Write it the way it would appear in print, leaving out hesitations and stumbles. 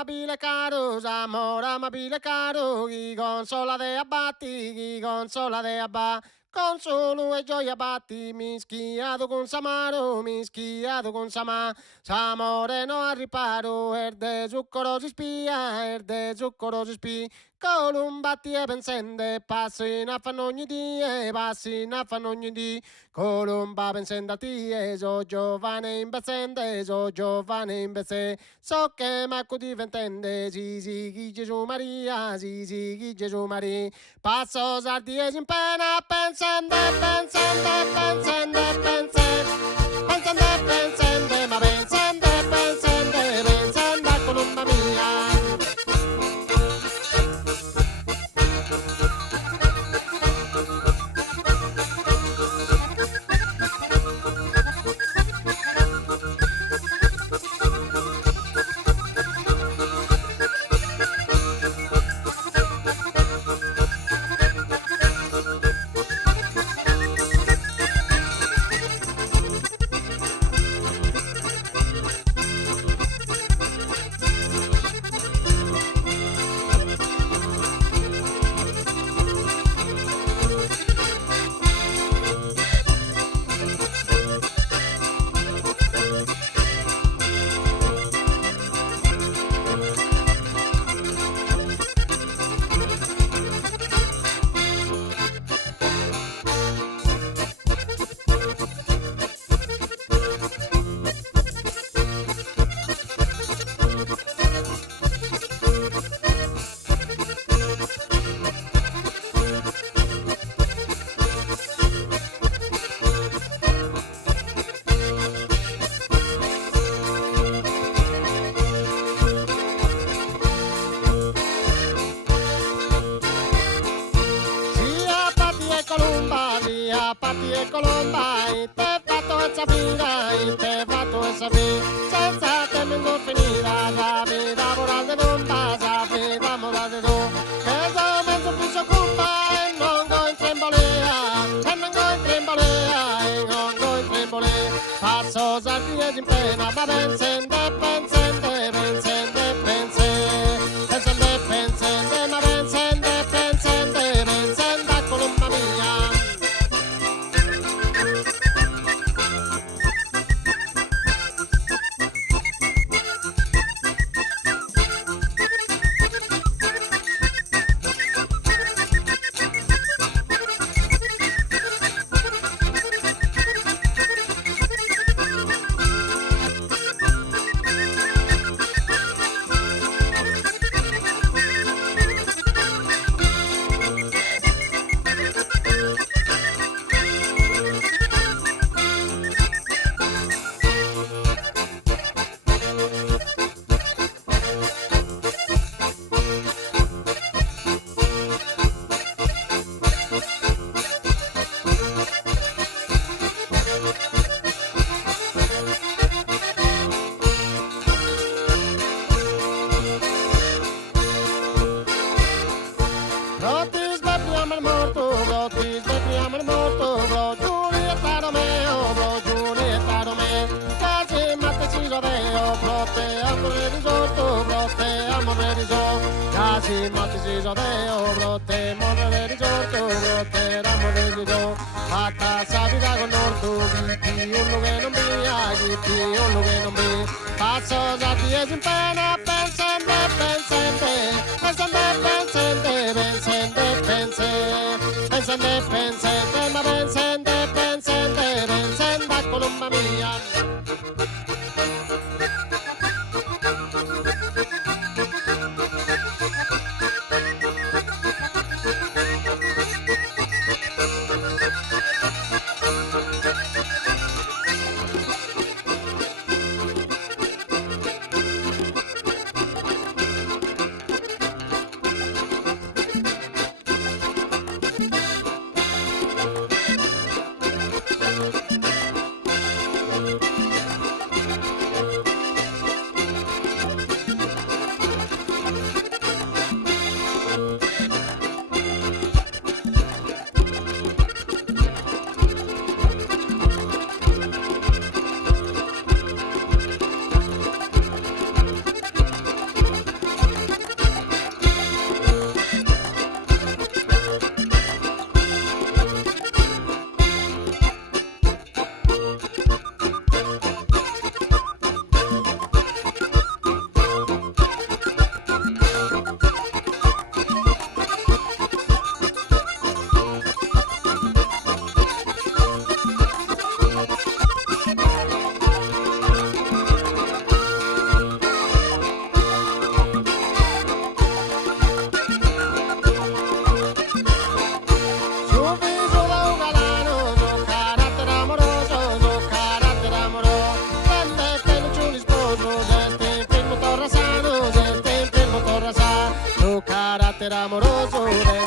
amabile caro, amor amabile caro, chi consola de abbatti, chi consola de abba. Consolo e gioia batti, mischiato con samaro, mischiato con sama. S'amore no al riparo, erde zucchero si spia, erde zucchero si spia. Columbatti e pensende, passi in affanno ogni dia, passi in affanno ogni dia. Columba pensende a tie, so giovane in bezzende, so giovane in bezze. So che manco diventende, sì, chi Gesù Maria, sì, chi Gesù Maria. Passo sardi e in pena, pensende, pensende, pensende, pensende. Pensende, pensende, ma pensende, pensende, pensende a Columba mia. Patti e Colomba, te fatto e sapira, te fatto e sapira, senza tempo finita, sapeva moral de domba, sapeva moral de do, che da mezzo più si occupa e non go in trembolea, e non go in trembolea, e non go in trembolea, passo sardi e in pena, ma pensende, pensende, pensende, pensende, pensende, pensende, ma pensende, pensende, pensende a Colomba mia. Brotis bepriamo il morto, brotis bepriamo il morto, bro Giulietta Romeo, bro Giulietta Romeo, casi matte ci roveo, bro te amore risorto, bro te amore risorto, casi matte ci roveo, bro te amore risorto, bro te amore risorto, fatta sapida con orto, chi uno che non via, chi uno che non via, passo da ti e in pena, pensende, pensende, pensende, pensende, pensende, pensende, pensende, ma pensende, pensende, pensende a Colomba mia. ser amoroso de